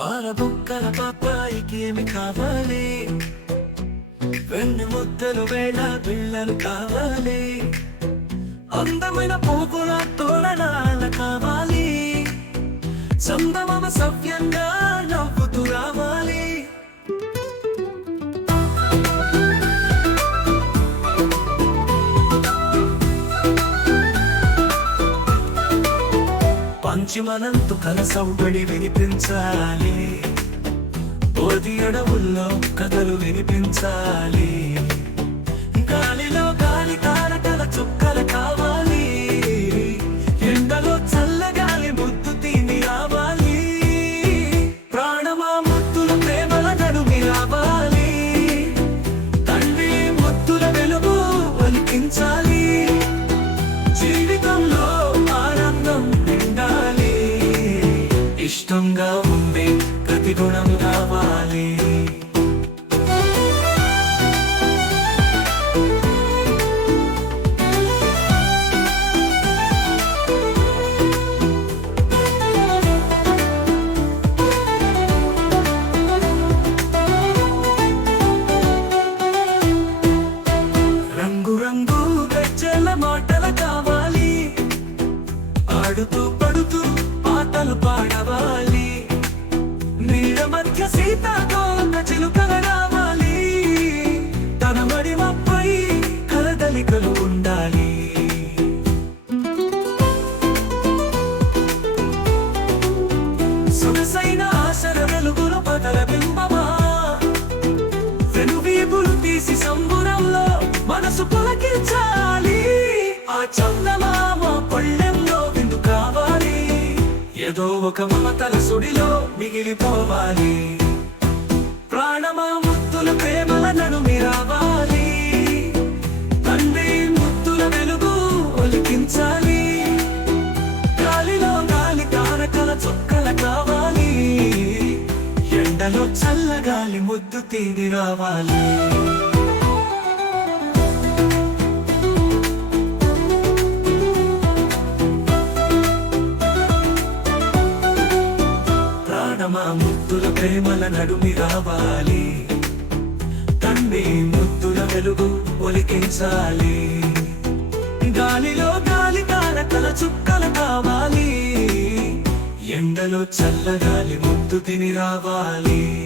పాలబుక్కల పాపాయికి ఏమి కావాలి? వెన్ను ముద్దలు వేళ పిల్లలు కావాలి. అందమైన పూకుల తోరణాల కావాలి. చందమామ సవ్యంగా నవ్వు పంచిమనంతు కలసౌబడి వినిపించాలి. బోధి అడవుల్లో కథలు వినిపించాలి. ఇష్టంగా ఉండే ప్రతి గుణం కావాలి. రంగు రంగు గజ్జల మాట సీతతో మధ్య సీతాకోన చిలుకల రావాలి తన మడిమపై కలదలికలు ఉండాలి. సొగసైన ఆశల వెలుగులు పదల బింబమా. వెనువీపులు తీసి సంబురంలో మనసు పులకించాలి. ఆ చందమా ఏదో ఒక మమతల సుడిలో మిగిలిపోవాలి. ప్రాణమా ముత్తుల ప్రేమల నడుమి రావాలి తండ్రి ముత్తుల వెలుగు ఒలికించాలి. గాలిలో గాలి తారకల చుక్కల కావాలి. ఎండలో చల్లగాలి ముద్దు తీరి రావాలి. ప్రాణమా ముద్దుల ప్రేమల నడుమి రావాలి. తండ్రి ముద్దుల వెలుగు ఒలికించాలి. గాలిలో గాలి తారకల చుక్కలు కావాలి. ఎండలో చల్లగాలి ముద్దు తిని రావాలి.